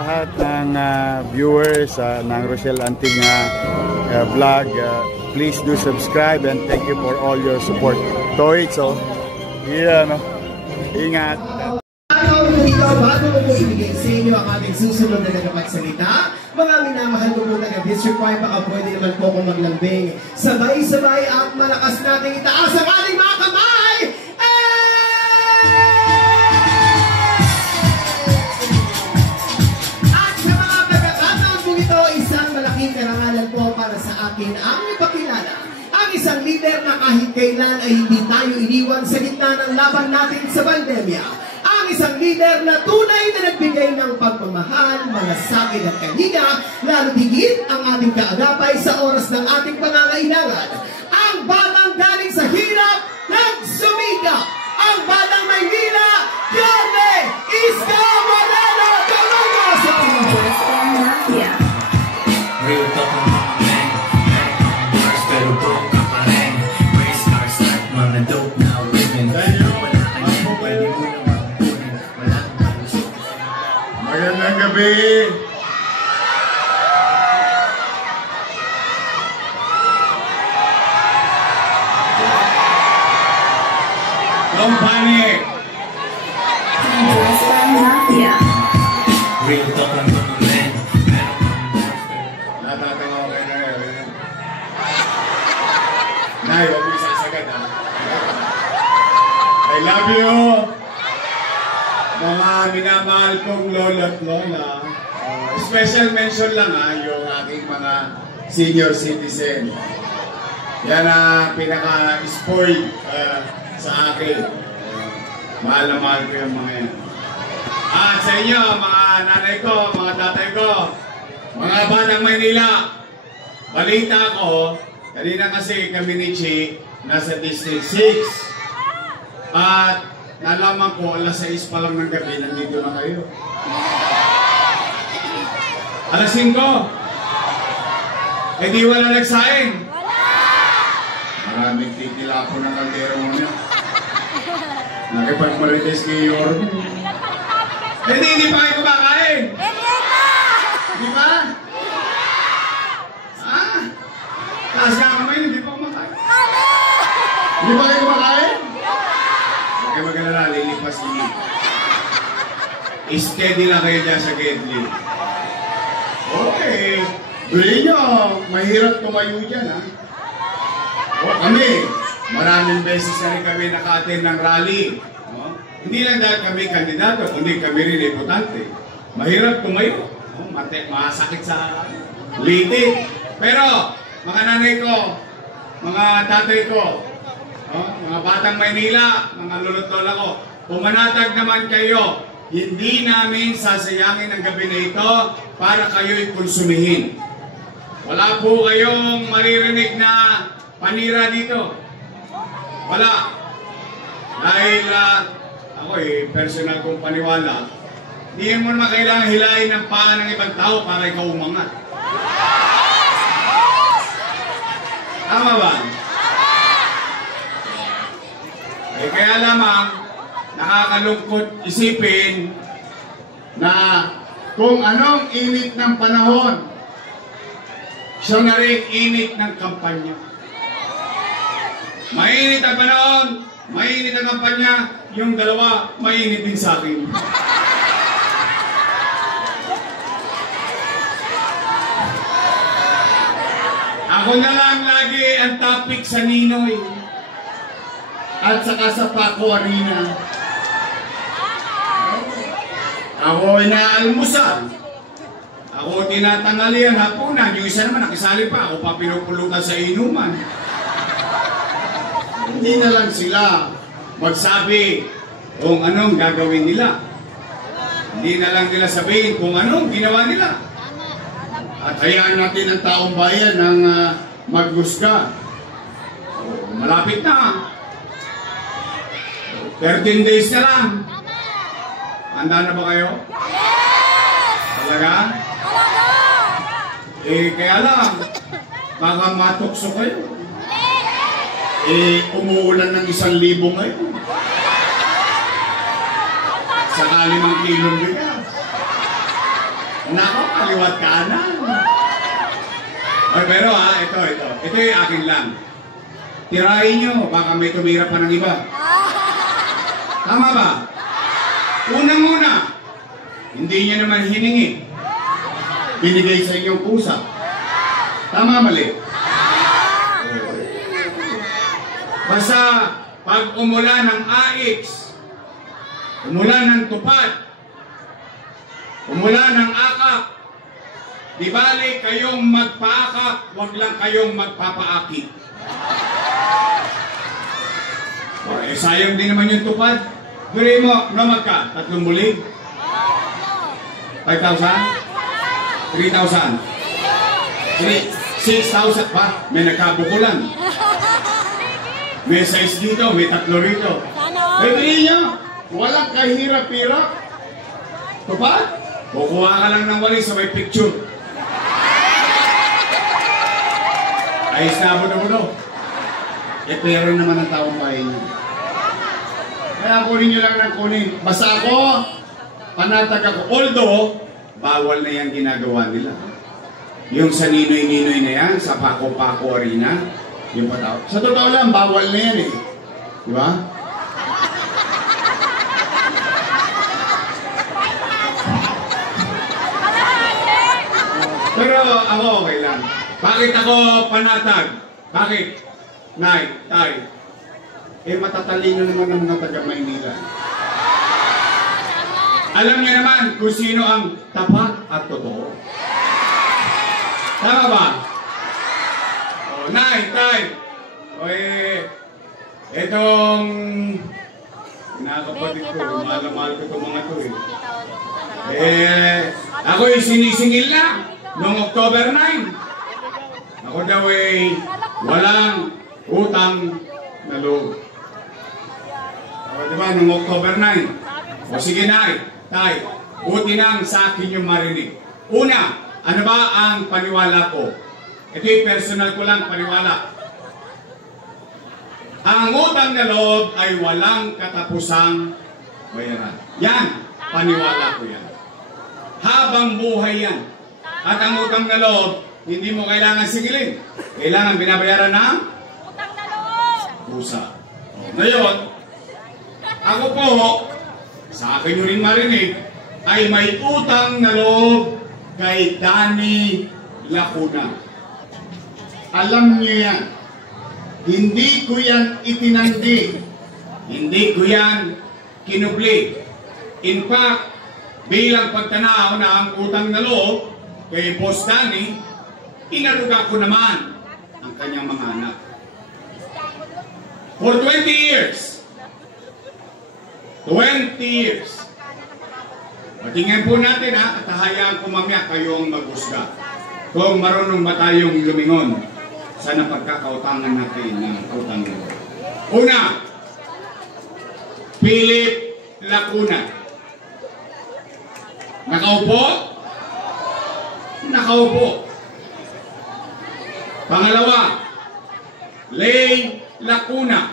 lahat ng viewers ng Rochelle Antig vlog. Please do subscribe and thank you for all your support. Toits, ingat. Bago ko po ibigay sa inyo ang ating susunod na nagpagsalita, mga minamahal ko po taga-District 5, baka pwede naman po akong maglambing. Sabay-sabay at malakas nating itaas ang ating mga kamay! At sa mga pagkakataon po ito, isang malaking karangalan po para sa akin ang ipakilala. Ang isang leader na kahit kailan ay hindi tayo iniwan sa gitna ng laban natin sa pandemya. Ang isang leader na tunay na nagbigay ng pagmamahal, malasakit at kalinga, lalo higit ang ating kaagapay sa oras ng ating pangangailangan. Ang batang galing sa hirap, nagsumikap. Ang batang Maynila, Yorme Isko Moreno. Tamago sa pangangailangan. Real talk on my man. First pero broke ka pa rin. Race cars like mga dope now living. Wala ka niyo, pwede mo naman. Magandang gabi! Don't panic! Real talk lang mga men. Natatawa ko kayo na. Nay, huwag mo isasagad ha. I love you! Mga minamahal kong lola at lola, special mention lang yung aking mga senior citizen. Yan ang pinaka-spoiled sa akin. Mahal na mahal ko yung mga yan. At sa inyo, mga nanay ko, mga tatay ko, mga batang Maynila, balita ko, kanina kasi kami ni Chi, nasa District 6. At nalaman ko, alas 6 pa lang ng gabi, nandito na kayo. Alas 5. Eh di wala nagsaing. Maraming titilapo ng kaldero muna. Nakipagmarites kay Yorme. Eh di pa kayo kumakain. Di ba? Taas ka kamay, hindi pa kumakain. Hindi pa kayo kumakain? Okay, mag-alala, lilipas niyo. Steady lang kayo dyan sa Gedli. Okay. Guli nyo, mahirap tumayo dyan, ha? O, kami, maraming beses na rin kami naka-attend ng rally. O? Hindi lang dahil kami kandidato, hindi kami rin importante. Mahirap tumayo. O, masakit sa litit. Pero, mga nanay ko, mga tatay ko, mga batang Maynila, mga lolo't-lola ko, pumanatag naman kayo, hindi namin sasayangin ang gabi na ito para kayo'y konsumihin. Wala po kayong maririnig na panira dito. Wala. Dahil ako personal kong paniwala, hindi mo naman kailangan hilahin ng paa ng ibang tao para ikaw umangat. Tama ba? Eh kaya lamang, nakakalungkot isipin na kung anong init ng panahon, siya na rin init ng kampanya. Mainit ang panahon, mainit ang kampanya, yung dalawa, mainit din sa akin. Ako na lang lagi ang topic sa Ninoy. At saka sa Paco Arena. Ako inaalmusal. Ako tinatanghalian hapunan. Yung isa naman nakisali pa. Ako pa pinupulutan sa inuman. Hindi na lang sila magsabi kung anong gagawin nila. Hindi na lang nila sabihin kung anong ginawa nila. At hayaan natin ang taong bayan ng maghusga. Malapit na. 13 days na lang. Handa na ba kayo? Talaga? Eh, kaya lang, baka matukso kayo. Eh, umuulan ng 1,000 ngayon. Sa 5 kilong bigas. Nako, kaliwat kanan. Ay, pero ito. Ito yung akin lang. Tirahin nyo, baka may tumira pa ng iba. Tama ba? Unang-una, hindi nyo naman hiningi. Binigay sa inyong pusa. Tama, mali? Basta, pag umulan ng AX, umulan ng tupad, umulan ng akak, di bali kayong magpaakak, wag lang kayong magpapaakit. Sayang din naman yung tupad. Guri mo, magka? 3 bulig? 5,000? 3,000? 6,000 pa? May nagkabukulan. May size dito, may 3 rito. Pwede niya, walang kahirap-hirap. Tupad? Kukuha ka lang ng wali sa may picture. Ayos na budo-budo. Pero naman ang taong bahay niyo. Kaya kunin nyo lang ng kunin. Basta ako, panatag ako. Although, bawal na yung ginagawa nila. Yung sa ninoy-ninoy na yan, sa Paco-Paco Arena, yung pataw. Sa totoo lang, bawal na yan eh. Di ba? Pero ako okay lang. Bakit ako panatag? Bakit? Nay, tay. Matatalino naman ng mga taga-Maynila. Alam niyo naman kung sino ang tapat at totoo. Tama ba? Nay, tay. Itong nakakapatid ko, mahal ko itong mga to ako'y sinisingil na noong October 9. Ako daw walang utang na loob. Diba, noong October 9. O sige na, tay, buti nang sa akin yung marinig. Una, ano ba ang paniwala ko? Ito yung personal ko lang paniwala. Ang utang na loob ay walang katapusang bayaran. Yan, paniwala ko yan. Habang buhay yan. At ang utang na loob, hindi mo kailangan sigilin. Kailangan binabayaran ng utang na loob. Pusa. Ngayon, ako po, sa akin nyo rin marinig, ay may utang na loob kay Danny Lacuna. Alam niyo yan. Hindi ko yan itinanggi. Hindi ko yan kinubli. In fact, bilang pagtanaw na ang utang na loob kay Boss Danny, inaruga ko naman ang kanyang mga anak. For 20 years. 20 years. Patingin po natin at hayaan ko mamaya kayong mag-usga. Kung marunong ba tayong lumingon sa napagkakautangan natin ng utang na loob. Una, Philip Lacuna. Nakaupo? Nakaupo. Pangalawa, Lay Lacuna.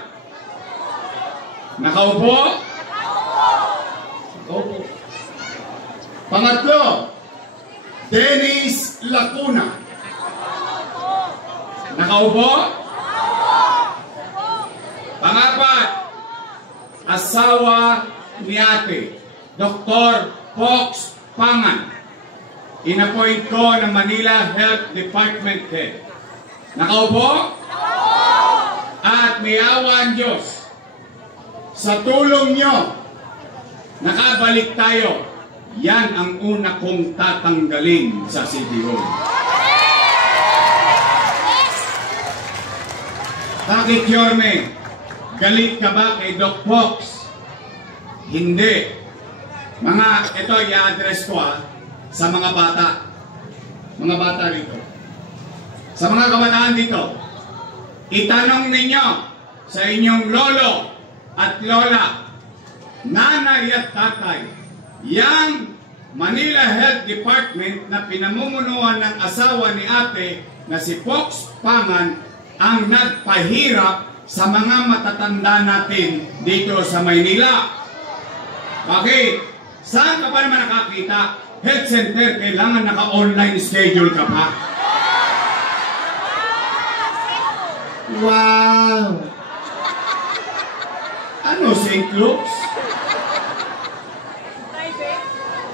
Nakaupo? Nakaupo. Pangatlo, Dennis Lacuna. Nakaupo? Pangapat, asawa ni ate, Dr. Fox Pangan. Inappoint ko ng Manila Health Department Head. Nakaupo? At may awa ang Diyos. Sa tulong nyo, nakabalik tayo. Yan ang una kong tatanggalin sa City Hall. Bakit, Yorme? Galit ka ba kay Doc Fox? Hindi. Ito i-address ko sa mga bata. Mga bata rito. Sa mga kabataan dito, itanong ninyo sa inyong lolo at lola, nanay at tatay, yang Manila Health Department na pinamumunuan ng asawa ni ate na si Fox Pangan ang nagpahirap sa mga matatanda natin dito sa Maynila. Bakit? Saan ka pa naman nakakita health center, kailangan naka-online schedule ka pa. Wow! Ano, St. Luke's?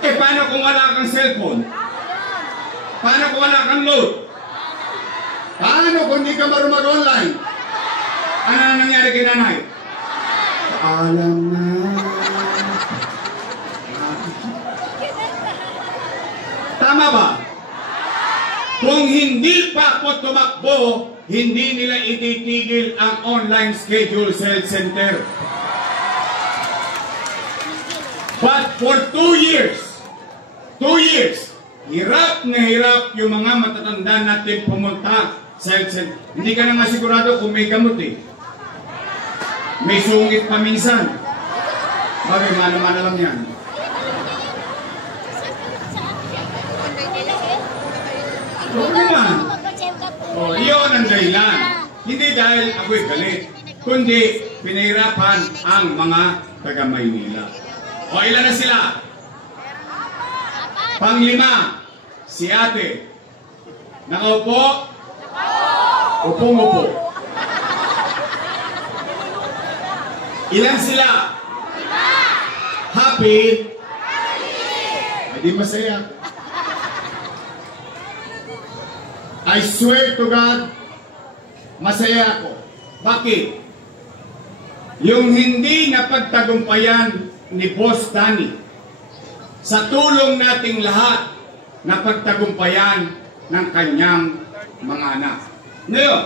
Paano kung wala kang cellphone? Paano kung wala kang load? Paano kung hindi ka marunong mag-online? Ano na nangyari kay nanay? Alam na. Tama ba? Kung hindi pa po tumakbo, hindi nila ititigil ang online schedule sa health center. But for 2 years, hirap na hirap yung mga matatanda natin pumunta sa health center. Hindi ka naman sigurado kung may gamot eh. May sungit pa minsan. Bagay, mana-mana lang yan. Oo naman. Yun ang dahilan. Hindi dahil ako'y galit, kundi pinahirapan ang mga taga-Maynila. O ilan na sila? Panglima, si ate. Nakaupo? Upong-upo. Ilan sila? Happy? Hindi masaya. I swear to God, masaya ako. Bakit? Yung hindi napagtagumpayan ni Boss Danny, sa tulong nating lahat, napagtagumpayan ng kanyang mga anak. Ngayon,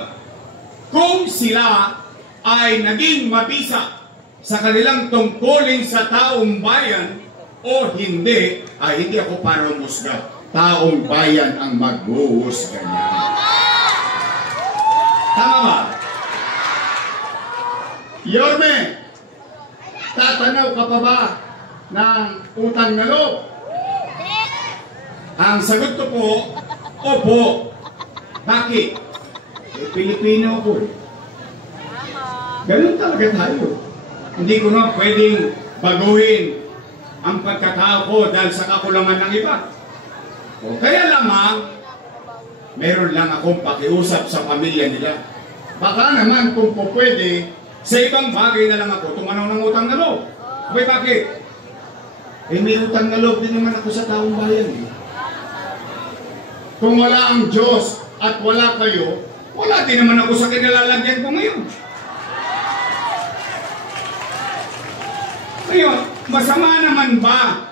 kung sila ay naging mabisa sa kanilang tungkulin sa taong bayan o hindi, ay hindi ako para umusga. Taong bayan ang maghuhusga niya. Tama ba? Yorme, tatanaw ka pa ba ng utang na loob? Ang sagot ko po, opo. Bakit? Pilipino ko. Ganun talaga tayo. Hindi ko na pwedeng baguhin ang pagkatao ko dahil sa kakulangan ng iba. O kaya lamang, meron lang akong pakiusap sa pamilya nila. Baka naman kung po pwede, sa ibang bagay na lang ako tumanaw ng utang na loob. Okay, bakit? May utang na loob din naman ako sa taong bayan. Kung wala ang Diyos at wala kayo, wala din naman ako sa kinalalagyan ko ngayon. Ngayon, masama naman ba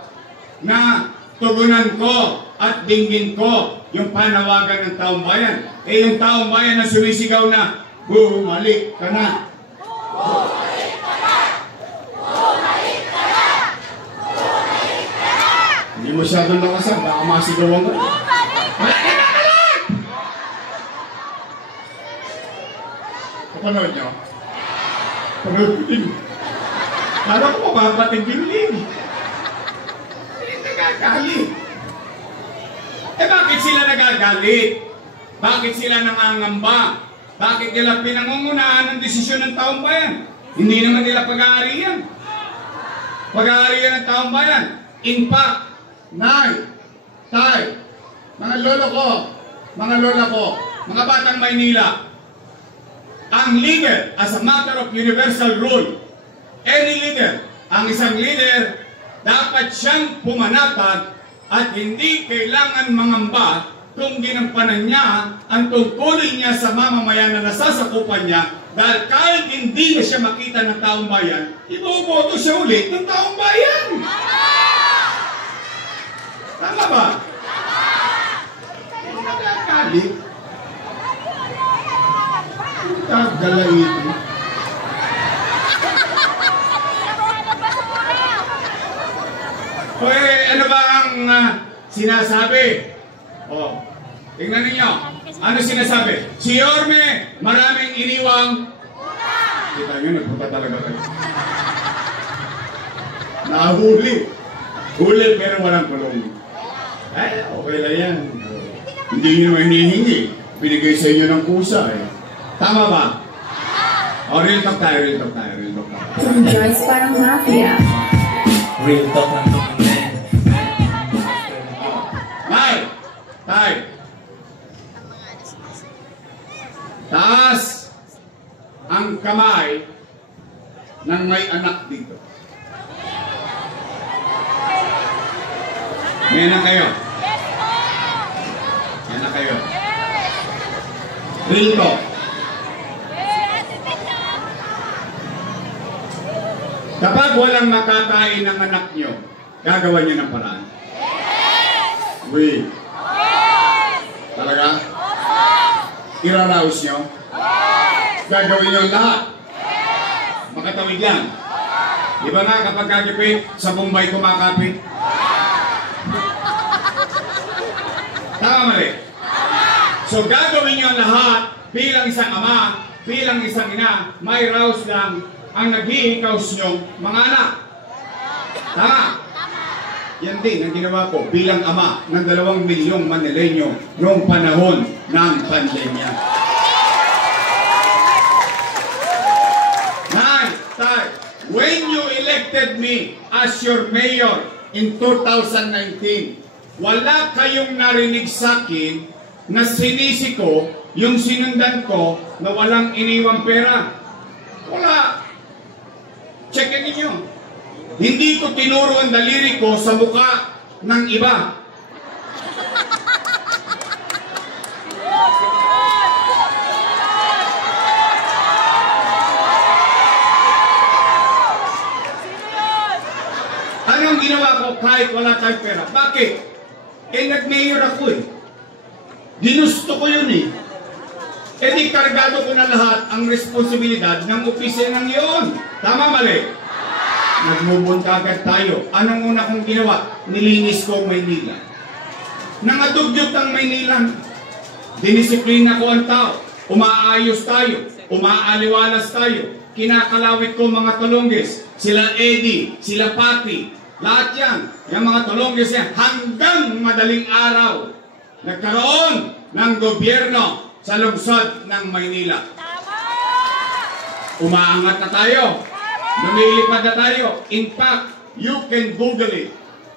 na tugunan ko at dinggin ko yung panawagan ng taong bayan? Yung taong bayan na sumisigaw na, bumalik ka na. Bumalik ka na! Bumalik ka na! Bumalik ka na! Hindi masyadong lakasan, baka masigawan ko. Bumalik ka na! Kapanood nyo? Panood ko din. Kala ko mababating ginulim. Hindi nagagalit. Bakit sila nagagalit? Bakit sila nangangamba? Bakit nila pinangungunahan ang desisyon ng taong bayan? Hindi naman nila pag-aariyan. Pag-aariyan ng taong bayan. In fact, Nay, Tay, mga lolo ko, mga batang Maynila, ang leader, as a matter of universal rule, any leader, ang isang leader, dapat siyang pumanatag at hindi kailangan mangamba kung ginampanan niya ang tungkulin niya sa mamamayan na nasasakupan niya dahil kahit hindi na siya makita ng taong bayan, iboboto siya ulit ng taong bayan. Tama ba? Hindi nagagalit. Nagdalayin. Ano ba ang sinasabi? Tingnan ninyo. Ano sinasabi? Si Yorme, maraming iniwang. Kita nyo, nagpunta talaga kayo. Nahuli. Huli pero walang kulong. Ay, okay lang yan. Hindi nyo naman hinihingi. Binigay sa inyo ng kusa eh. Tama ba? Real talk tayo. From Joyce parang mafia. Real talk lang to. Tay. Taas ang kamay ng may anak dito. May anak kayo? May anak kayo? Real talk. Kapag walang makakain ng anak nyo, gagawa nyo ng paraan? Uy. Talaga? Iraraos nyo? Gagawin nyo lahat? Makatawid yan? Di ba nga kapag kagipit, sa Bombay kumakapit? Tama mali? So gagawin nyo lahat bilang isang ama, bilang isang ina, may raos lang ang naghihikaos nyo mga anak. Tama? Yan din ang ginawa ko bilang ama ng 2 milyong Manileño noong panahon ng pandemya. Tay, when you elected me as your mayor in 2019, wala kayong narinig sa akin na sinisi ko yung sinundan ko na walang iniwang pera. Wala. Checkin ninyo. Hindi ko tinuro ang daliri ko sa mukha ng iba. Anong ginawa ko kahit wala tayong pera? Bakit? Nag-mayor ako eh. Ginusto ko yun eh. Di kargado ko na lahat ang responsibilidad ng opisina ng iyon. Tama mali? Nagmubunta agad tayo. Anong una kong ginawa? Nilinis ko ang Maynila. Nangadugyot ang Maynila. Dinisiplina ko ang tao. Umaayos tayo. Umaaliwalas tayo. Kinakalawit ko mga tulongges. Sila Eddie, sila Pati. Lahat yan. Yung mga tulongges yan. Hanggang madaling araw. Nagkaroon ng gobyerno sa lungsod ng Maynila. Umaangat na tayo. Lumilipad na tayo. In fact, you can Google it.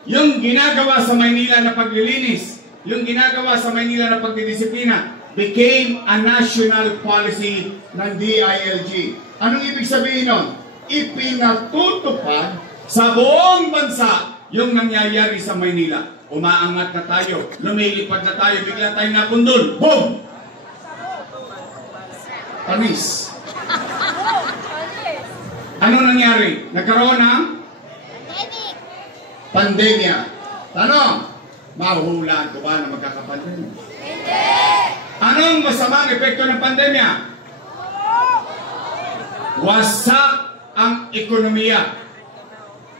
Yung ginagawa sa Maynila na paglilinis, yung ginagawa sa Maynila na pagdidisiplina, became a national policy ng DILG. Anong ibig sabihin nun? Ipinatutupad sa buong bansa yung nangyayari sa Maynila. Umaangat na tayo. Lumilipad na tayo. Bigla tayong napundol. Boom! Panis. Ano nangyari? Nagkaroon ng pandemya. Tanong, mahuhulaan ko ba na magkakapandemya? Hindi! Anong masamang epekto ng pandemya? Wasak ang ekonomiya.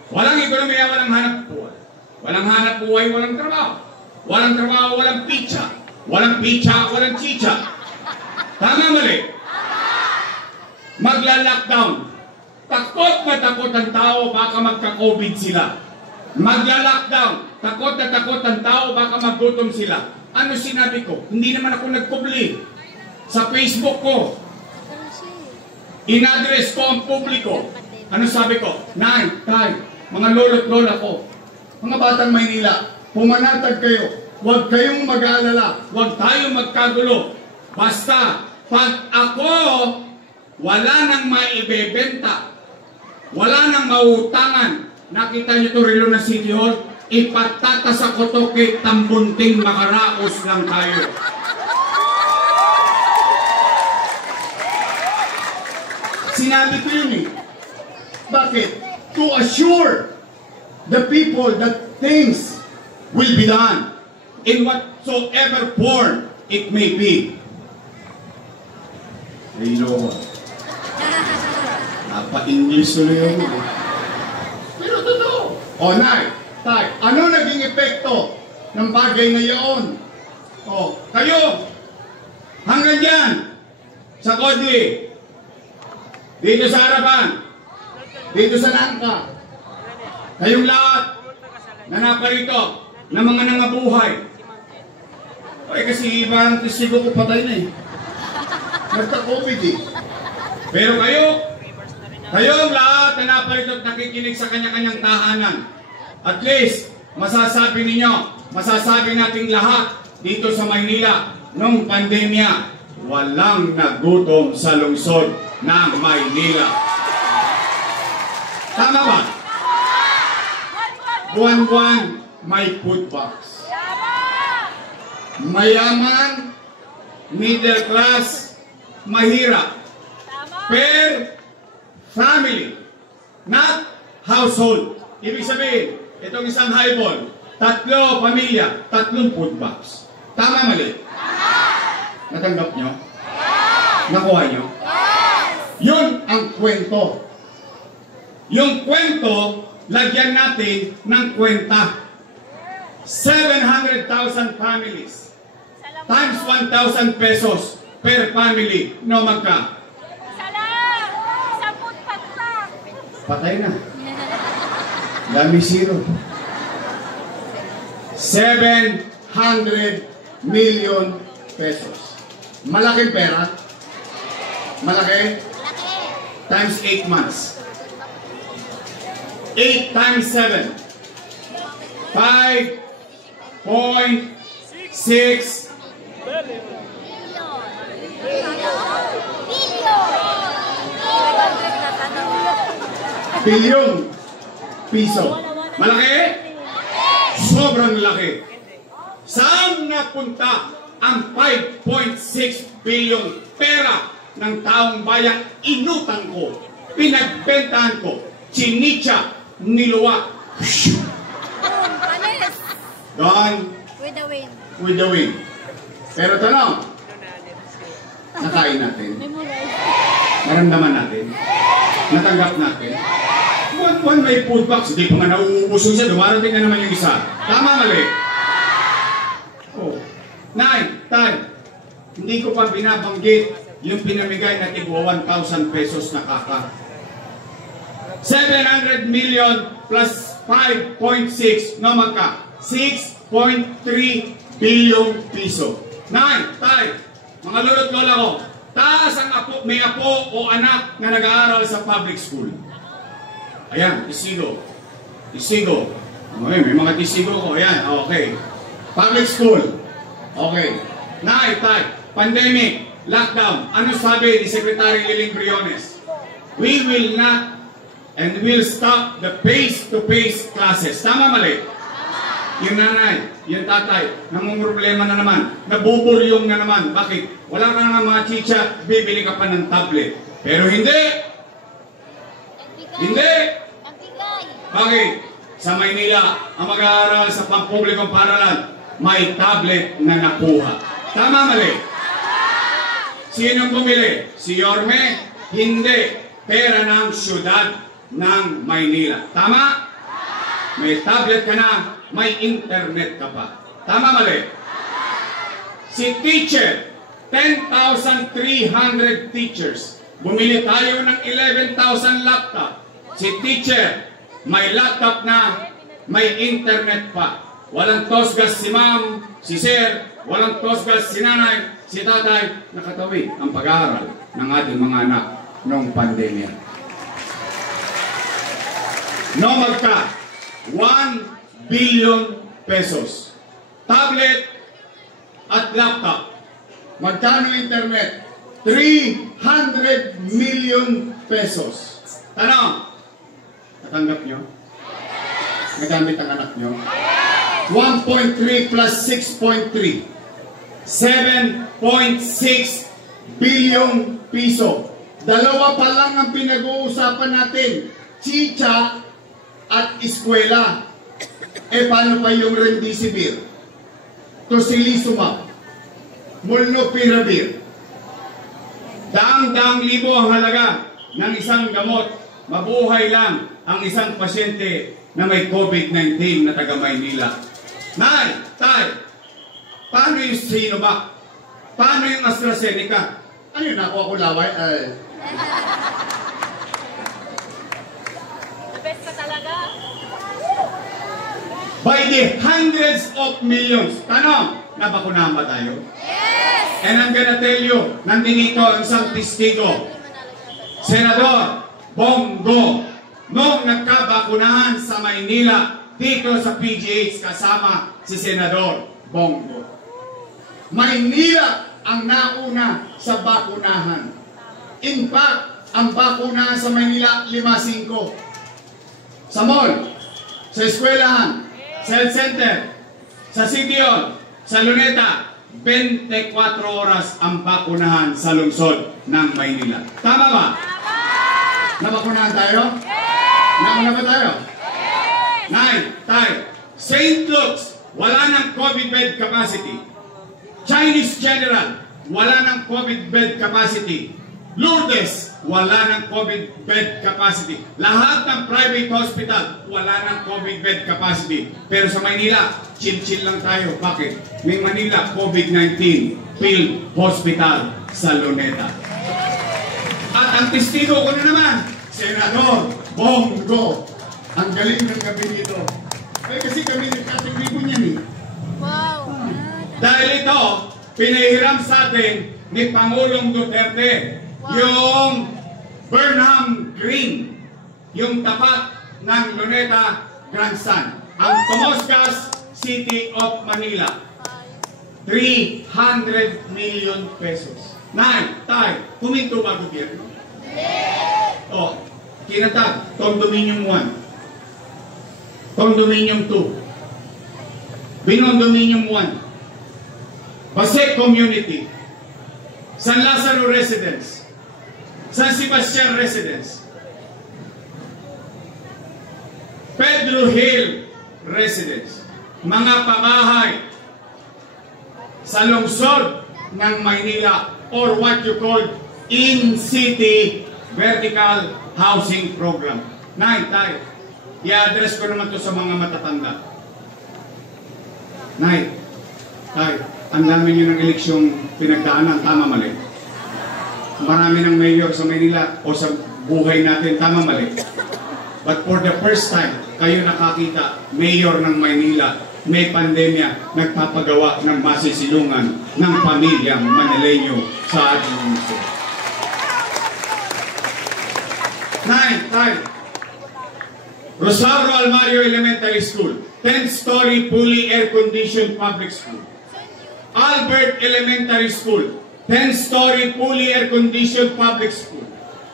Walang ekonomiya, walang hanap buhay. Walang hanap buhay, walang trabaho. Walang trabaho, walang pizza. Walang pizza, walang chicha. Tama mali? Magla-lockdown. Takot na takot ang tao, baka magka-COVID sila. Magla-lockdown. Takot na takot ang tao, baka magutom sila. Ano sinabi ko? Hindi naman ako nag-public. Sa Facebook ko, in-address ko ang publiko. Ano sabi ko? Nay, tay, mga lolo't lola ko, mga batang Maynila, pumanatag kayo. Huwag kayong mag-aalala. Huwag tayong magkagulo. Basta, pag ako, wala nang maibebenta, wala nang mautangan. Nakita nyo ito relo na City Hall? Ipatatasak ko to kay tambunting makaraos lang tayo. Sinabi ko yun eh. Bakit? To assure the people that things will be done in whatsoever form it may be. Hello. Napa-English tuloy yun. Pero totoo. O, Nay, tay, ano naging epekto ng bagay na iyon? O, kayo, hanggang dyan, sa Kodli, dito sa harapan, dito sa Nangka, kayong lahat na naparito na mga nangabuhay. Ay, kasi iba ang testigo ko patay na eh. Nagka-COVID eh. Pero kayong lahat na naparito at nakikinig sa kanya-kanyang tahanan, at least, masasabi ninyo, masasabi nating lahat dito sa Maynila, nung pandemya, walang nagutom sa lungsod ng Maynila. Tama ba? Buwan-buwan may food box. Mayaman, middle class, mahirap. Per family, not household. Ibig sabihin, itong isang highball, 3 pamilya, 3 food box. Tama, mali? Natanggap nyo? Nakuha nyo? Yun ang kwento. Yung kwento, lagyan natin ng kwenta. 700,000 families times 1,000 pesos per family. No, magka? Patay na. Dami zero. 700 million pesos. Malaking pera? Malaki? Times 8 months. 8 times 7. 5.6 billion piso. Malaki? Sobrang laki. Saan napunta ang 5.6 billion pera ng taong bayang inutang ko, pinagbentahan ko, chinitsa, niluwa? Gone With the wind. with the wind. Pero tanong, nakain natin, naramdaman natin, natanggap natin. Buwan may food box, hindi pa nga nauubuso siya, dumarating na naman yung isa. Tama, mali? Oh. 9, 10. Hindi ko pa binabanggit yung pinamigay na tigwa 1,000 pesos na kaka. 700 million plus 5.6, no magka? 6.3 billion piso. 9, 10. Mga lolo't lola ko, taas ang apo, may apo o anak na nag-aaral sa public school. Ayan, tisigo. Tisigo. May mga tisigo ko. Ayan, okay. Public school. Okay. Pandemic, lockdown. Ano sabi ni Secretary Liling Briones? We will not and will stop the face-to-face classes. Tama, mali? Yung nanay, yung tatay, namumroblema na naman, nabuburyong na naman. Bakit? Wala ka na mga chicha, bibili ka pa ng tablet. Pero hindi! Hindi! Bakit? Sa Maynila, ang mag-aaral sa pampublikong paralan, may tablet na nakuha. Tama, mali? Sinong bumili? Si Yorme? Hindi. Pera ng syudad ng Maynila. Tama? May tablet ka na, may internet ka pa. Tama, mali? Si teacher, 10,300 teachers. Bumili tayo ng 11,000 laptop. Si teacher, may laptop na, may internet pa. Walang tosgas si ma'am, si sir, walang tosgas si nanay, si tatay. Nakatawi ang pag-aaral ng ating mga anak noong pandemya. No magka, 1 billion pesos. Tablet at laptop. Magkano internet? 300 million pesos. Tanong, natanggap nyo? Nagamit ang anak nyo? 1.3 plus 6.3. 7.6 billion piso. Dalawa pa lang ang pinag-uusapan natin. Chicha at eskwela. Paano pa yung Remdesivir? Tocilizumab, Molnupiravir. Daang-daang libo ang halaga ng isang gamot. Mabuhay lang ang isang pasyente na may COVID-19 na taga Maynila. Nay, tay, paano yung Sinovac? Paano yung AstraZeneca? Ano yun, nakuha ko laway? The best pa talaga. By the hundreds of millions. Tanong, nabakunahan ba tayo? Yes! And I'm gonna tell you, nandito ang isang testigo. Senador Bongo, noong nagkabakunahan sa Maynila, dito sa PGH kasama si Senador Bongo. Maynila ang nauna sa bakunahan. In fact, ang bakunahan sa Maynila, 5-5. Sa mall, sa eskwelahan, sa health center, sa City Hall, sa Luneta, 24 oras ang bakunahan sa lungsod ng Maynila. Tama ba? Nabakunahan tayo? Nauna ba tayo? Tayo. St. Luke's, wala ng COVID bed capacity. Chinese General, wala ng COVID bed capacity. Lourdes, wala ng COVID bed capacity. Lahat ng private hospital, wala ng COVID bed capacity. Pero sa Maynila, chill-chill lang tayo. Bakit? May Manila COVID-19 Field Hospital sa Luneta. At ang testigo ko na naman, Senador Bongo. Ang galing ng gabi dito. Kasi kami nagkatigribo niyan eh. Wow. Dahil ito, pinahiram sa atin ni Pangulong Duterte. Yung Burnham Green, yung tapat ng Luneta Grandstand, ang Tomoscas, City of Manila, 300 million pesos. Tayo, huminto ba gobyerno? O, kinatag, Condominium 1, Condominium 2, Binondominium 1, Pasek Community, San Lazaro Residence, San Sebastian Residence, Pedro Hill Residence, mga pabahay sa lungsod ng Maynila or what you call in-city vertical housing program. Tayo, i-address ko naman to sa mga matatanda. Tayo, ang dami nyo ng eleksyong pinagdaanan, tama mali. Marami ng mayor sa Maynila o sa buhay natin, tama mali. But for the first time, kayo nakakita, mayor ng Maynila, may pandemya, nagpapagawa ng masisilungan ng pamilyang Manileño sa ating mundo. Tayo. Rosario Almario Elementary School, 10-story fully air-conditioned public school. Albert Elementary School, 10-story fully air-conditioned public school.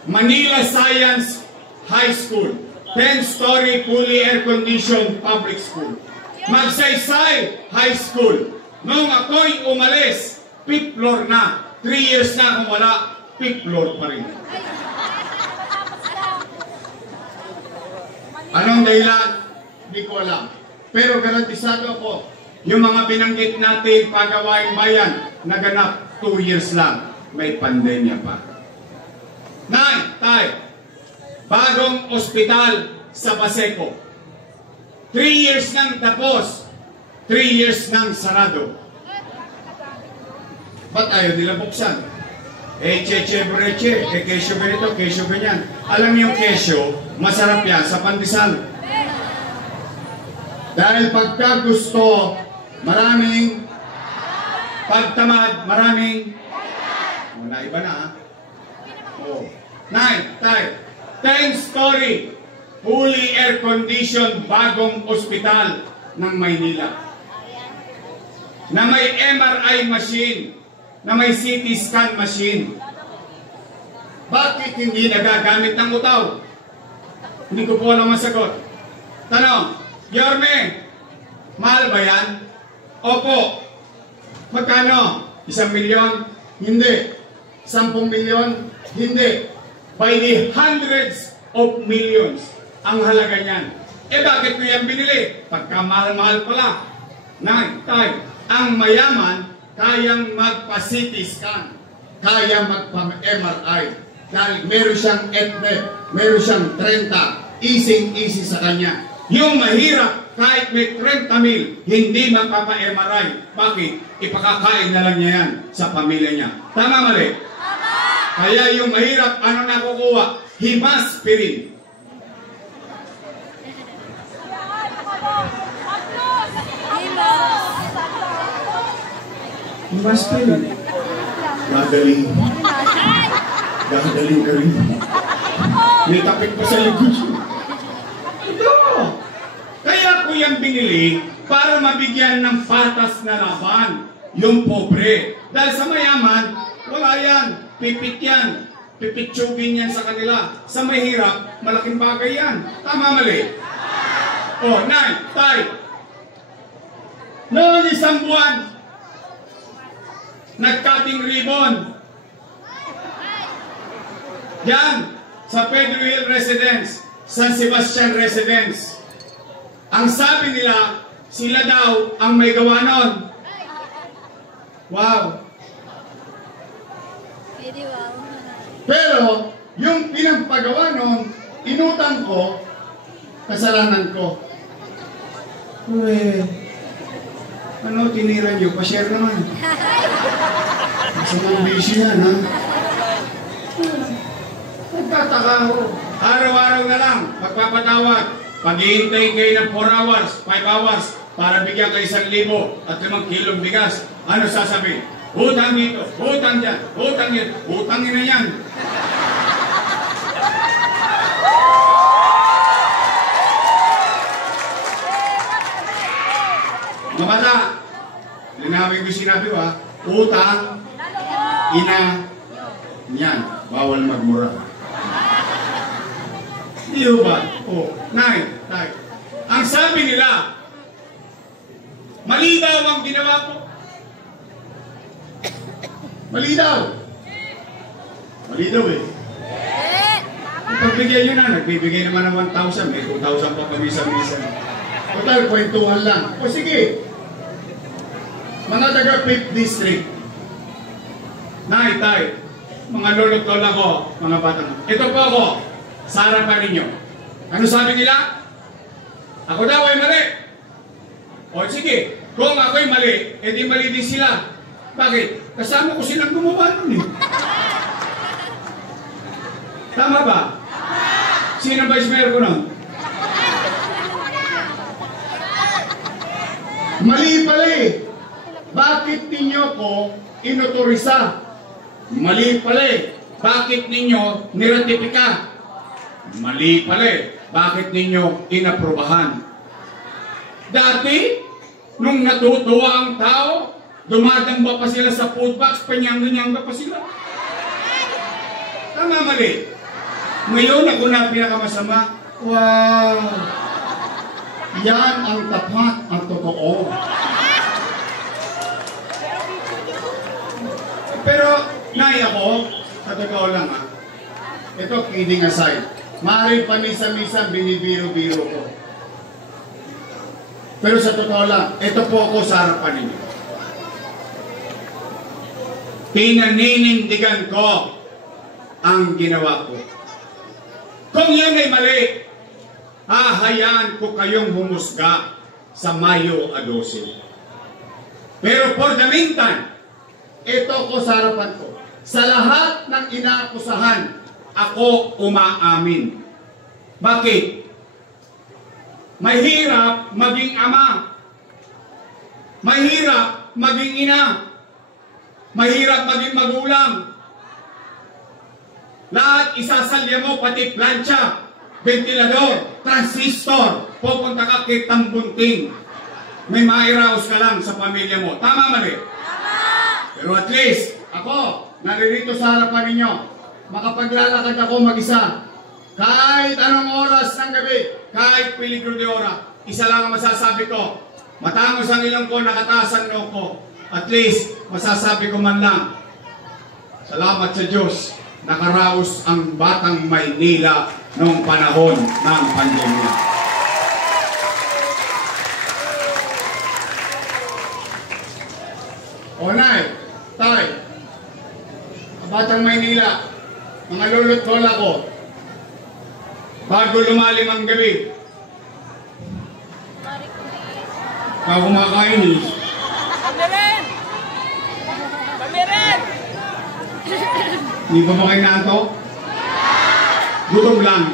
Manila Science High School, 10-story fully air-conditioned public school. Magsaysay High School, nung ako'y umalis, 5th floor na. 3 years na kung wala, 5th floor pa rin. Anong dahilan? Hindi ko alam. Pero garantisado ako, yung mga binanggit natin pagawaing bayan, naganap 2 years lang, may pandemya pa. Tayo, bagong ospital sa Paseco. 3 years nang tapos, 3 years nang sarado. Ba't ayaw nila buksan? Cheche bureche, kesyo ganito, kesyo ganyan. Alam niyo yung kesyo, masarap yan sa pandesal. Dahil pagka gusto, maraming pagtamad, maraming naiba na ha. Tayo, 10-story fully air-conditioned bagong ospital ng Maynila na may MRI machine, na may CT scan machine. Bakit hindi nagagamit ng utaw? Hindi ko po alam ang sagot. Tanong, Yorme, mahal ba yan? Opo. Magkano? 1 milyon? Hindi. 10 milyon? Hindi. By the hundreds of millions ang halaga niyan. Bakit ko yan binili? Pagka mahal-mahal pala. Tayo, ang mayaman, kayang magpa-CT scan, kaya magpa-MRI. Dahil meron siyang ETNET, meron siyang 30, easy sa kanya. Yung mahirap, kahit may 30,000, hindi magpapa-MRI. Bakit? Ipakakain na lang niya yan sa pamilya niya. Tama mali? Tama! Kaya yung mahirap, ano nakukuha? Himaspirin. Himaspirin. Gagaling. Gagaling ka rin. May tapik pa sa likod. Ito! Kaya ko yan binili para mabigyan ng patas na laban yung pobre. Dahil sa mayaman, wala yan. Pipit yan. Pipitsugin yan sa kanila. Sa mahirap, malaking bagay yan. Tama, mali? O, Nay, Tay. Noong isang buwan, nag-cutting ribbon. Yan, sa Pedro Hill Residence, San Sebastian Residence. Ang sabi nila, sila daw ang may gawa nun. Wow. Hindi, wow. Pero, yung pinagpagawa nun, inutang ko, kasalanan ko. Uy, ano tinira nyo? Pa-share naman. Sa mga busy yan, ha? Nagtataka ako. Araw-araw na lang, magpapatawag. Paghihintay kayo ng 4 hours, 5 hours, para bigyan kayo 1,000 at 5 kilong bigas. Ano sasabihin? Utang dito, utang dyan, utang yan, utangin na yan. Mga bata, linawin ko sinabi ko, ha? Utang, ina, yan, bawal magmura. Di ba? O, Nay, Tay. Ang sabi nila, mali daw ang ginawa ko. Mali daw. Mali daw eh. Pagbigyan nyo na, nagbibigay naman ng 1,000, may 2,000 pa pamisa-misa. Total, kwentuhan lang. O sige, mga taga 5th District, Nay, Tay, mga lolo't lola ko, mga batang, ito po ako, sa harapan ninyo. Ano sabi nila? Ako daw ay mali. O sige, kung ako'y mali, edi mali din sila. Bakit? Kasama ko silang gumawa nun eh. Tama ba? Sino vice mayor ko nun? Mali pala eh. Bakit ninyo ko inuturisa? Mali pala eh. Bakit ninyo niratipika? Mali pala eh. Bakit ninyo inaprubahan? Dati, nung natutuwa ang tao, dumadamba pa sila sa food box, panyanga-nyanga pa sila. Tama, mali. Ngayon, ako na pinakamasama. Wow! Yan ang tapat, ang totoo. Pero, Nay, ako, sa totoo lang ha, ito, kidding aside, maaaring pamisa-misa binibiro-biro ko. Pero sa totoo lang, ito po ako sa harapan ninyo. Pinaninindigan ko ang ginawa ko. Kung yan ay mali, hahayaan ko kayong humusga sa Mayo 12. Pero for the meantime, ito ko sa harapan ko. Sa lahat ng inaakusahan, ako umaamin. Bakit? Mahirap maging ama. Mahirap maging ina. Mahirap maging magulang. Lahat isasalya mo, pati plancha, ventilador, transistor, pupunta ka kay Tambunting. May mairaos ka lang sa pamilya mo. Tama, mali? Tama! Pero at least, ako, naririto sa harapan ninyo, makapaglalakad ako mag-isa. Kahit anong oras ng gabi, kahit peligro de ora, isa lang ang masasabi ko, matangos ang ilong ko, nakataas ang noo ko. At least, masasabi ko man lang, salamat sa Diyos, nakaraos ang batang Maynila noong panahon ng pandemya. O Nay, Tay, batang Maynila, mga lolo't lola ko, bago lumalim ang gabi, kumakain eh. Hindi pa ba kayo naantok? Gutom lang.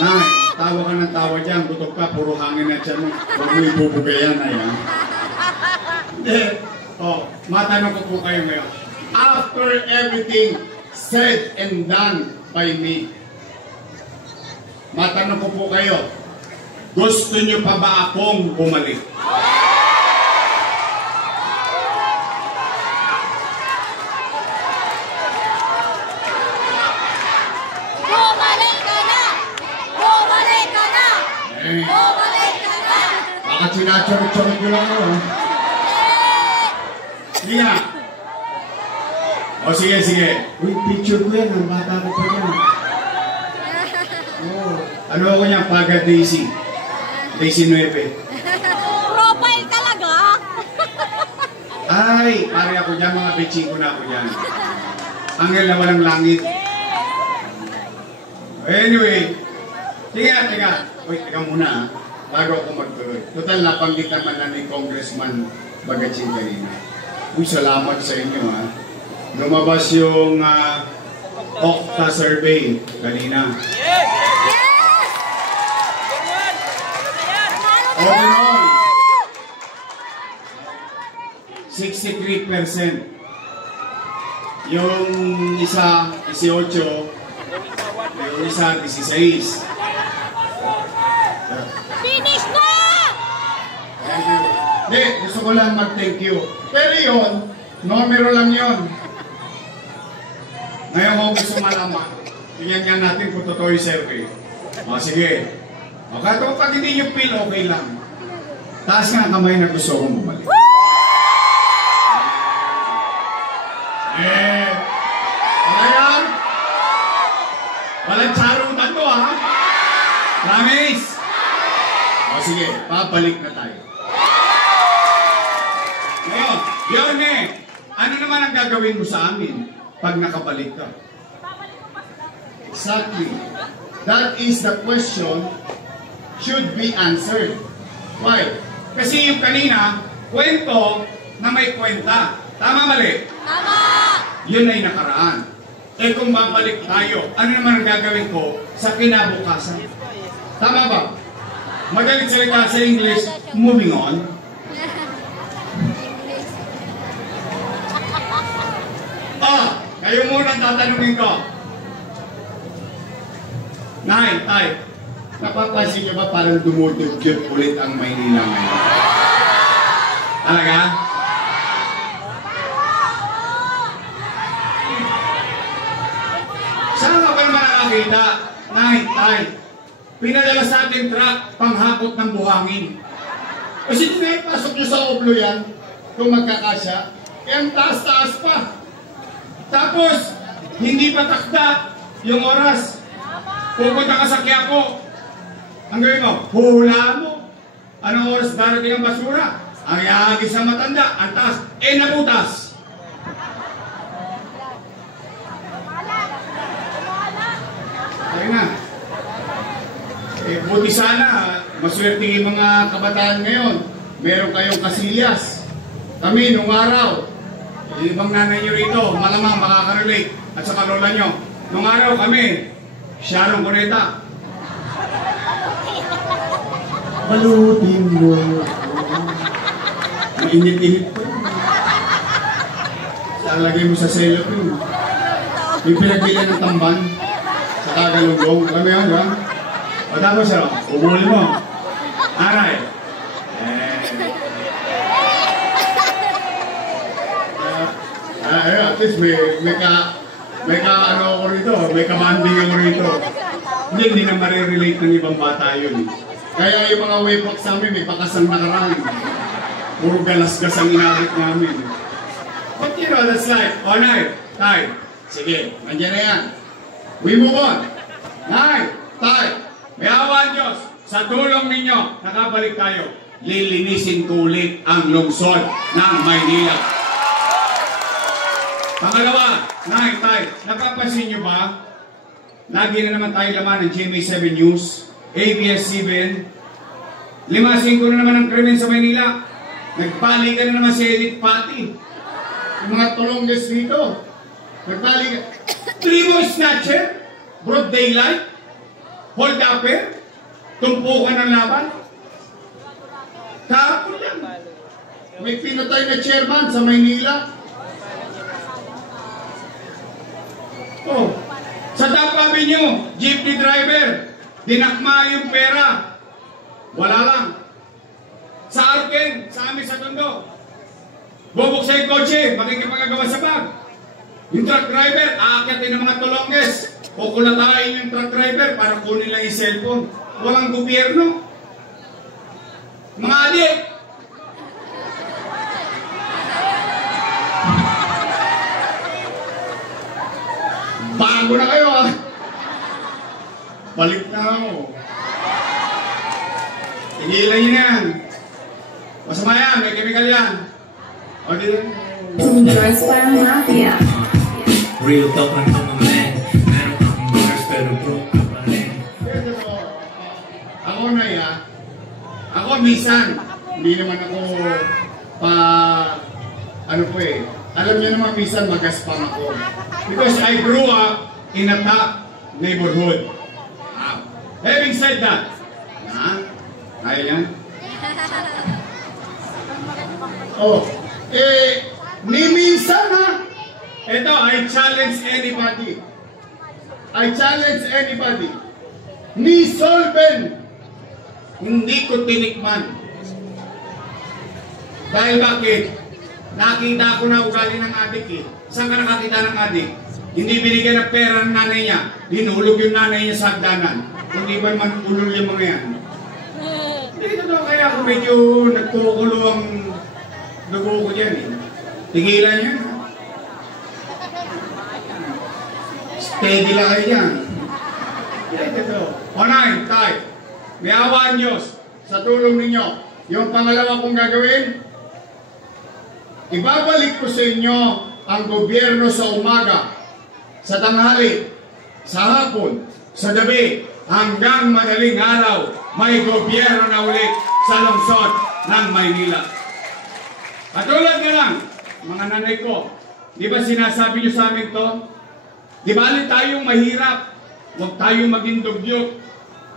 Nay, tawa ka ng tawa dyan, gutom ka, puro hangin na dyan mo. Huwag mo ibubugayan na yan. Hindi. Matanong ko po kayo ngayon. After everything said and done by me, matanong ko po kayo, Gusto nyo pa ba akong bumalik? Bumalik ka na! Bumalik ka na! Eh, Bumalik ka na! baka sinachorot-chorot nyo lang ako. Sige nga. O sige, sige. Uy, picture ko yan. Ang bata ko pa yan. Oh, ano ako niya? Paga Daisy. Daisy 9. Profile talaga? Ay, pare ako dyan. Mga bitching ko na ako dyan. Angel na walang langit. Anyway. Tiga. Uy, tiga muna ha. Bago ako magtuloy. Total, napanggit naman na ni Congressman Bagaching kanina. Uy, salamat sa inyo ha. Lumabas yung Okta survey kanina. Overall, 63%. Yung isa, 18. Yung isa, 16. Finish na! Thank you. Hindi, gusto ko lang mag-thank you. Pero yun, numero lang yun. Ngayon kung gusto malaman, tingnan nga natin kung totoo yung survey. O sige. O kato pag hindi nyo feel, okay lang. Taas nga ang kamay na gusto kong bumalik. Wala yan? Walang charutan to ha? Promise? O sige, babalik na tayo. Ngayon, yun ano naman ang gagawin mo sa amin pag nakabalik ka? Exactly. That is the question should be answered. Why? Kasi yung kanina, kwento na may kwenta. Tama mali? Tama! Yun ay nakaraan. Eh kung babalik tayo, ano naman ang gagawin ko sa kinabukasan? Tama ba? Magaling salita sa English, moving on. Kayo muna ang tatanungin ko. Nay, tay, napapansin niyo ba parang dumudugyot ulit ang Maynila ngayon? Talaga? Saan ka ba naman nakakita? Nay, tay, pinadala sa ating truck panghakot ng buhangin. O sige na ipasok niyo sa oblo yan kung magkakasya. Eh ang taas-taas pa. Tapos, hindi pa takda yung oras. Pupunta ka sa Quiapo. Ang gawin mo, huhulaan mo. Anong oras darating ang basura? Ang iahagis sa matanda, ang taas, nabutas. Ay na. Buti sana, maswerte yung mga kabataan ngayon. Meron kayong kasilyas. Kami, nung araw, ibang nanay nyo rito, malamang makaka-relate. At sa lola nyo, nung araw kami, Sharon Cuneta. Palutin mo. Mainit-init pa. Lagay mo sa cellophane. Yung pinagbilan ng tamban sa kagalugong. Alam mo yun, di ba? O tapos siya, ubulin mo. Aray. At least may ano ako rito, may kabanding ako rito. Hindi na marirelate ng ibang bata yun. Kaya yung mga wayback sa amin, may pakasang nakaraan. Puro galas-gas ang inabot namin. But you know, that's life. O, Nay, Tay, sige, nandiyan na yan. We move on. Nay, Tay, may awa Diyos. Sa tulong ninyo, nakabalik tayo. Lilinisin ko ulit ang lungsod ng Maynila. Pangalawa, Nay, Tay, napapansin nyo ba? Lagi na naman tayo laman ng GMA7 News, ABS-CBN. 5-5 na naman ang krimen sa Maynila. Nagbalikan na naman si Edith Pati. Yung mga tulongges dito. Nagbalikan. Tribo snatcher, broad daylight, hold upper, tumpukan ng laban. Kahapon lang. May pinatay na chairman sa Maynila. Oh, sa Tapa Avenue, jeepney driver, dinakma yung pera. Wala lang. Sa Arken, sa amin sa Tondo. Bubuksan yung kotse, makikipagagawa sa bag. Yung truck driver, aakyatin ng mga tulongges. Kukulatain yung truck driver para kunin lang yung cellphone. Walang gobyerno. Mga adik. Bago na kayo ah. Balik na ako. Tigilan nyo na yan. Masama yan, may chemical yan. O di yan. Girls Parang Mafia. Real talk lang to my man. Meron akong bars pero broke ka pa rin. Ako na ya. Ako minsan, hindi naman ako ano po eh. Alam niyo naman minsan magaspang ako. Because I grew up in a top neighborhood. Having said that, kaya yan? Oh, ni minsan ha, ito, I challenge anybody. I challenge anybody. Ni solven, hindi ko tinikman. Dahil bakit? Nakita ko na ugali ng adik eh. Saan ka nakakita ng adik? Hindi binigyan ng pera ng nanay niya. Dinulog yung nanay niya sa hagdanan. Hindi ba man ulol yung mga yan? Dito to kaya ako medyo nagkukulo ang dugo ko dyan eh. Tigilan niya. Steady lang kayo dyan. Dito. Onay, tay. May awa ang Diyos sa tulong ninyo. Yung pangalawa kong gagawin, ibabalik ko sa inyo ang gobyerno sa umaga, sa tanghali, sa hapon, sa gabi, hanggang madaling araw, may gobyerno na ulit sa lungsod ng Maynila. Katulad na lang, mga nanay ko, di ba sinasabi nyo sa amin to? Di ba alit tayong mahirap, huwag tayong maging dugyot.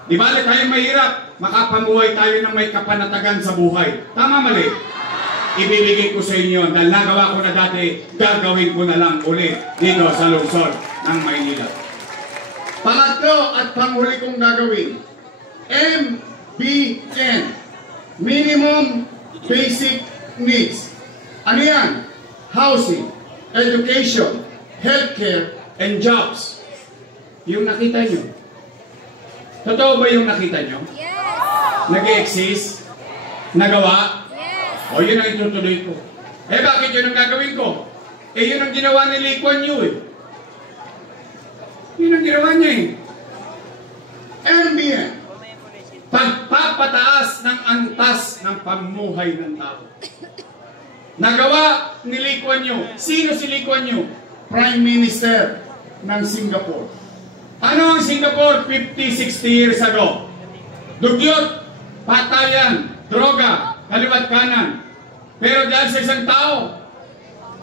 Di ba alit tayong mahirap, makapamuhay tayo ng may kapanatagan sa buhay. Tama mali? Ibibigay ko sa inyo, dahil nagawa ko na dati, gagawin ko na lang ulit dito sa lungsod ng Maynila. Pangatlo at panghuli kong gagawin, MBN, Minimum Basic Needs. Ano yan? Housing, Education, Healthcare, and Jobs. Yung nakita nyo? Totoo ba yung nakita nyo? Yes! Nag-exist? Nagawa? Yes! O yun ang itutuloy ko. Eh bakit yun ang gagawin ko? Eh yun ang ginawa ni Lee Kuan Yew eh. Yun ang ginawa niya eh. MBN. Pagpapataas ng antas ng pamuhay ng tao. Nagawa ni Lee Kuan Yew. Sino si Lee Kuan Yew? Prime Minister ng Singapore. Ano ang Singapore 50-60 years ago? Dugyot, patayan, droga, kaliwat kanan. Pero dahil sa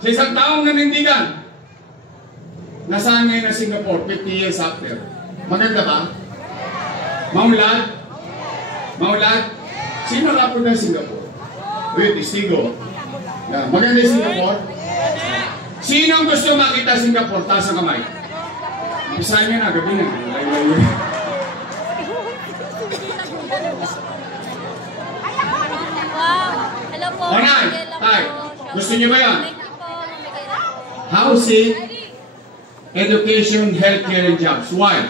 isang taong nanindigan, nasaan ngayon ang Singapore 50 years after? Maganda ba? Maulad? Maulad? Sino kapag na Singapore? Uy, testigo. Maganda yung Singapore? Sino ang gusto makita Singapore? Taas ang kamay. Isahan nyo na, gabi na. Wow! Hello po. Onay, Hello tay, po. gusto niyo ba yan? Thank you po. Housing, education, healthcare, and jobs. Why?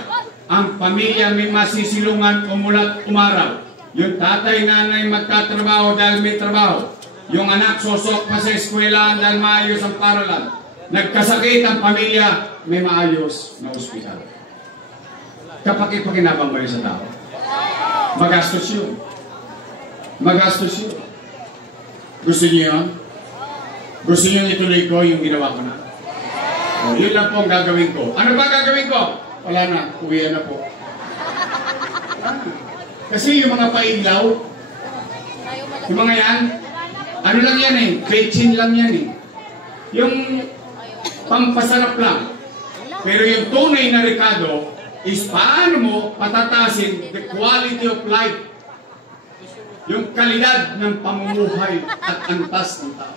Ang pamilya may masisilungan umulat umaraw. Yung tatay, nanay magtatrabaho dahil may trabaho. Yung anak sosok pa sa eskwelahan dahil maayos ang paralan. Nagkasakit ang pamilya, may maayos na ospital. Kapag-ipakinabang ba yun sa tao? Magastos yun. Magastos yun. Gusto niyo yun? Gusto niyo ituloy ko yung ginawa ko na? O, yun lang po ang gagawin ko. Ano ba gagawin ko? Wala na, uwian na po. Kasi yung mga pailaw, yung mga yan, ano lang yan eh, kitchen lang yan eh. Yung pampasarap lang. Pero yung tunay na rekado is paano mo patatasin the quality of life. Yung kalidad ng pamumuhay at antas ng tao.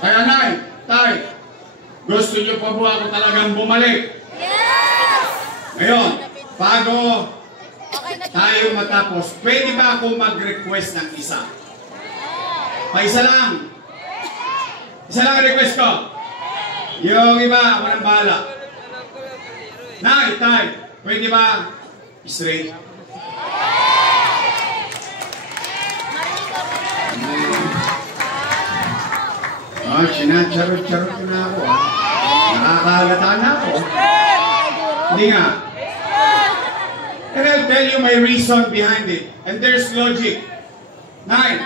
Kaya nay, tay, gusto niyo pa po ako talagang bumalik? Yes! Ngayon, bago Okay na tayo matapos, pwede ba ako mag-request ng isa? Isa lang. Isa lang ang request ko. Yung iba, ako nang bahala. Tay, pwede ba straight? Sinacharot-charot ko na ako. Nakakahalata na ako. Hindi nga. And I'll tell you my reason behind it. And there's logic. Tay,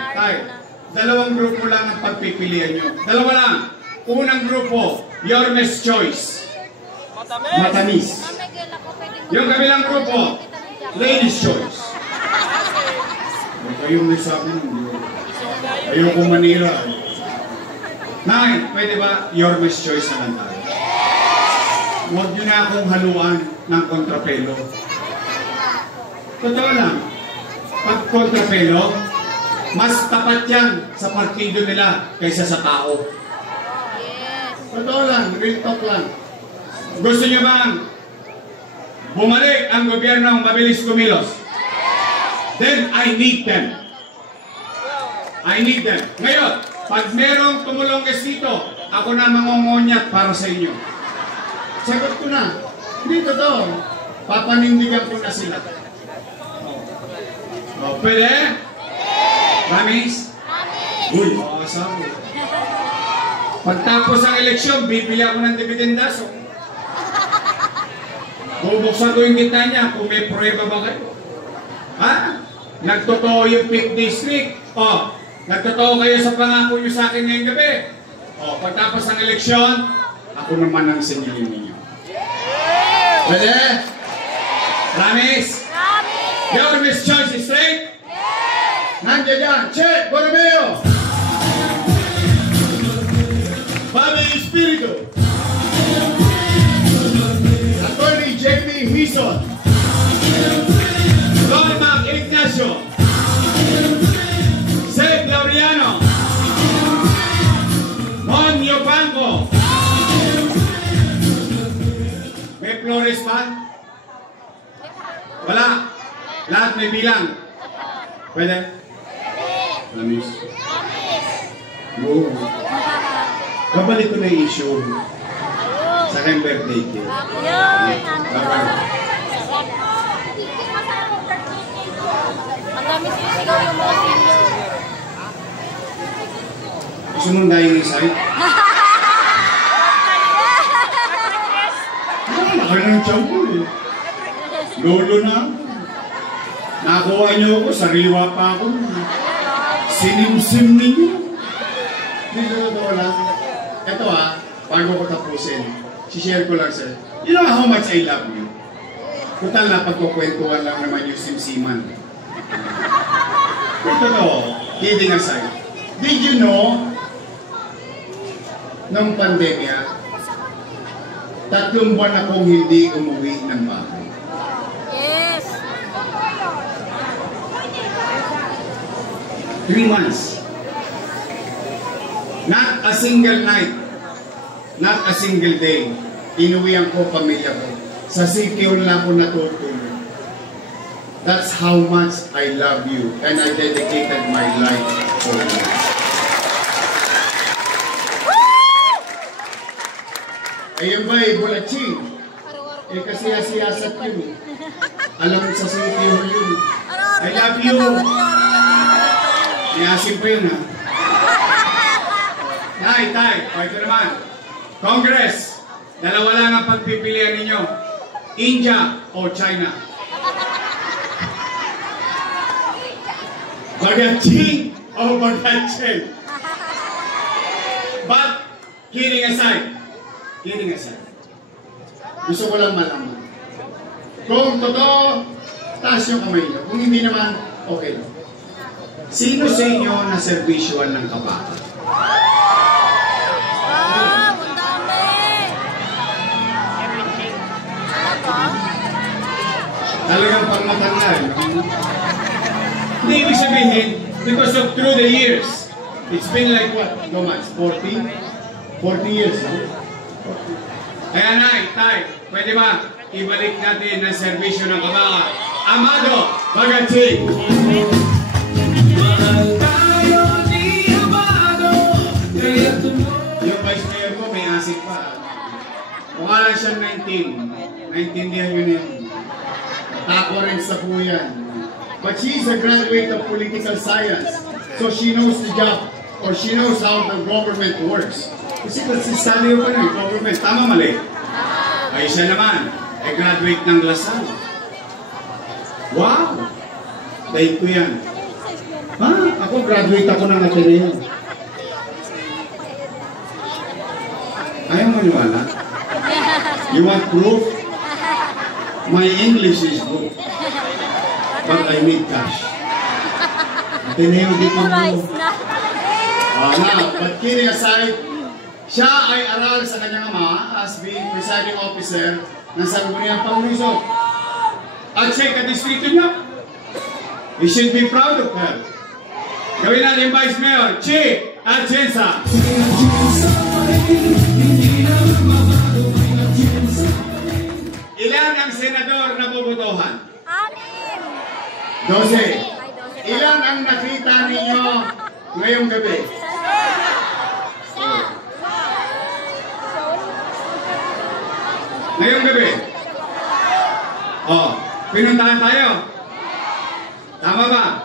dalawang grupo lang ang pagpipilian nyo. Dalawa lang. Unang grupo, Yorme's Choice. Matamis. Yung kabilang grupo, Lady's Choice. Huwag kayong may sabi nyo. Ayoko Manila. Pwede ba Yorme's Choice na lang tayo? Huwag nyo na akong haluan ng kontrapelo. Totoo lang. Pag kontrapelo, mas tapat yan sa partido nila kaysa sa tao. Totoo lang, real talk lang. Gusto nyo bang bumalik ang gobyerno mabilis kumilos? Then I need them. I need them. Ngayon, pag merong tumulong dito, ako na mangongonyat para sa inyo. Sagot ko na. Hindi totoo. Papanindigan ko na sila. Pwede? Promise? Uy, makasabi. Pagtapos ang eleksyon, bibili ako ng dividendaso. Bubuksan ko yung gitna niya kung may prueba ba kayo. Nagtotoo yung Peak District. Nagtotoo kayo sa pangako nyo sa akin ngayong gabi. Pagtapos ng eleksyon, ako naman ang sinilin ninyo. Pwede? Promise? Your Miss Choice is straight? Nandiyan yan. Check! Borromeo! Padre Espiritu! Attorney Jamie Hison! Don Mac Ignacio! Seth Laureano! Mon Yopango! May Flores pa? Wala! Lahat may bilang. Pwede? Promise? Oo. Babalik ko na yung issue sa aking birthday cake. Ang dami sinisigaw yung mga senior. Gusto mong dying inside? Nakakala ng tiyan ko eh. Lolo na ako. Nakuha niyo ako, sariwa pa ako. Sinimsim ninyo. Hindi totoo lang. Ito bago ko tapusin, share ko lang sir. You know how much I love you? Total na pagkukwentuhan lang naman yung simsiman. Ito to, kidding aside. Did you know, nung pandemya, 3 buwan akong hindi umuwi ng bahay. Yes. 3 months. Not a single night, not a single day, inuwihan ko pamilya ko. Sa Siquijor lang ko natutulog. That's how much I love you and I dedicated my life for you. Ayun ba bulatsing? Kasi siyasat yun eh. Alam mo sa Siquijor yun. I love you. Niyasin pa yun Tay, ito naman. Congress, dalawa lang ang pagpipilian ninyo. India o China? Bagatsing o bagatsing? But, kidding aside, gusto ko lang malaman. Kung totoo, taas yung kamay nyo. Kung hindi naman, okay lang. Sino sa inyo na servisyoan ng kabaka? Ang dami. Talagang pang matanda. Hindi ibig sabihin, because of through the years, it's been like what? No much? 40 years, no? Kaya Tay, pwede ba ibalik natin ang serbisyo ng kabaka Amado Bagating. Yung vice mayor ko may asik pa. Mukha lang siyang 19. Naintindihan yun yun. Tako rin sa po yan. But she's a graduate of political science. So she knows the job. Or she knows how the government works. Kasi study ko ng government. Tama, mali? Ay siya naman. Ay graduate ng Lasal. Wow! Dahil ko yan. Ha? Ako graduate ako ng Ateneo. Ayaw maniwala? You want proof? My English is good. But I need cash. Ateneo dito mo. Now, but kidding aside, siya ay aral sa kanyang ama as being presiding officer ng Sangguniang Pangluso. At siya kadistrito niya. We should be proud of her. Gawin natin Vice Mayor, Chi Atienza. Ilan ang senador na bubutuhan? 12. Ilan ang nakita ninyo ngayong gabi? Ngayong gabi? Pinuntahan tayo. Tama ba?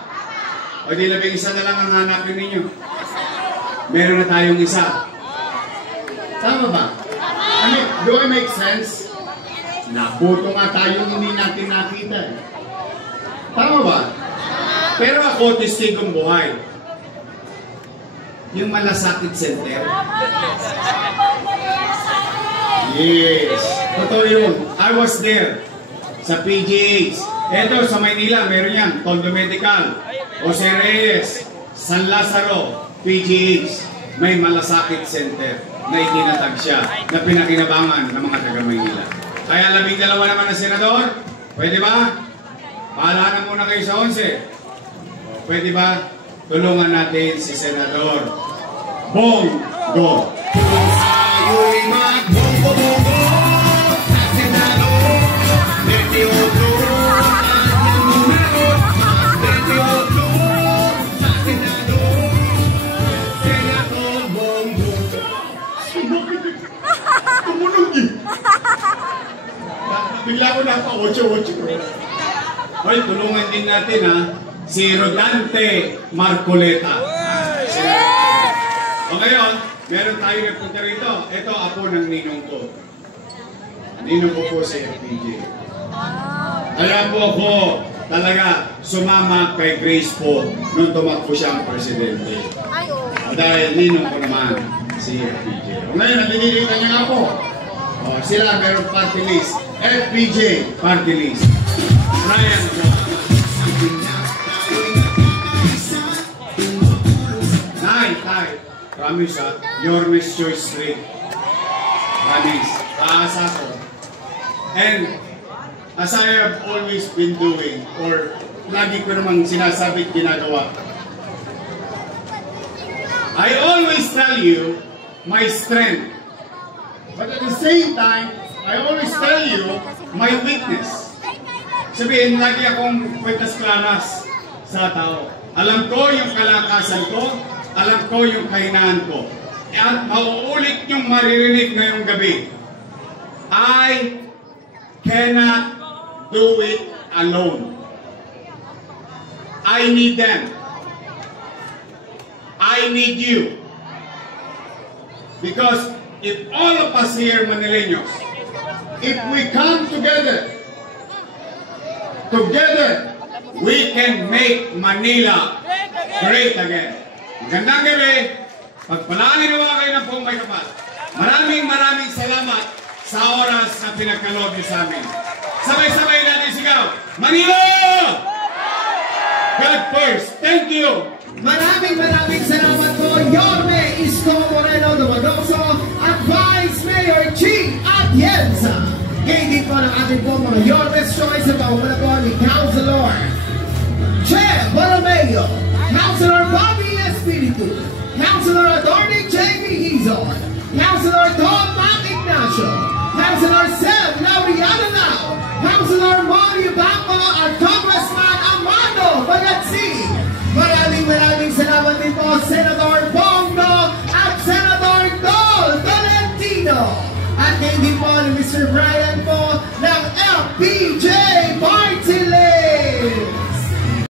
O di labing isa na lang ang hanapin ninyo. Meron na tayong isa. Tama ba? Do I make sense? Nabuto nga tayong hindi natin nakita. Tama ba? Pero ako, testigong buhay. Yung Malasakit Center. Yes. Totoo yun. I was there. Sa PGH. Eto, sa Maynila, meron yan. Tondo Medical. Jose Reyes. San Lazaro. PGH. May Malasakit Center na itinatag siya na pinakinabangan ng mga taga-Maynila. Kaya 12 naman na senador. Pwede ba? Bahala na muna kayo sa 11. Pwede ba? Tulungan natin si Senador Bongo. Ayo'y magbongo-bongo sa Senador. Senador Bongo. Tumunog eh. Bigla ko na pa 8-8. Hoy, tulungan din natin si Rodante Marcoleta. O ngayon, meron tayo nagpunta rito. Ito, apo ng ninong ko. Ninong ko po si FPJ. Alam po ako, talaga, sumama kay Grace po nung tumakbo siyang presidente. Dahil ninong ko naman si FPJ. O ngayon, nalinilita niya nga po. Sila meron party list. FPJ party list. Ryan po. Tay, promise your next choice straight. Promise. Aasa ko. And as I have always been doing, or lagi ko namang sinasabi at ginagawa, I always tell you my strength. But at the same time, I always tell you my weakness. Sabihin, lagi akong kwetas klanas sa tao. Alam ko yung kalakasan ko, alam ko yung kahinaan ko. At mauulit yung maririnig ngayong gabi. I cannot do it alone. I need them. I need you. Because if all of us here, Manileños, if we come together, we can make Manila great again. Magandang gabi. Pagpalain nawa kayo ng buong may kapal. Maraming salamat sa oras na pinagkaloob niyo sa amin. Sabay-sabay natin sigaw. Manila! God first. Thank you. Maraming salamat po, Yorme Isko Moreno Dumagoso at Vice Mayor Chi Atienza. Kayo po ng ating po mga Yorme's Choice sa paumanapon ni Councilor Che Borromeo, Councilor Bobby Espiritu, Councilor Attorney Jamie Hizon, Councilor Tom Mac Ignacio, Councilor Seb Laureano Lau, Councilor Mario Bacco at Congressman Amado Bagatsing. Maraming salamat din po Senator Bongo at Senator Dol Tolentino. At ngayon din po ni Mr. Brian po ng LPG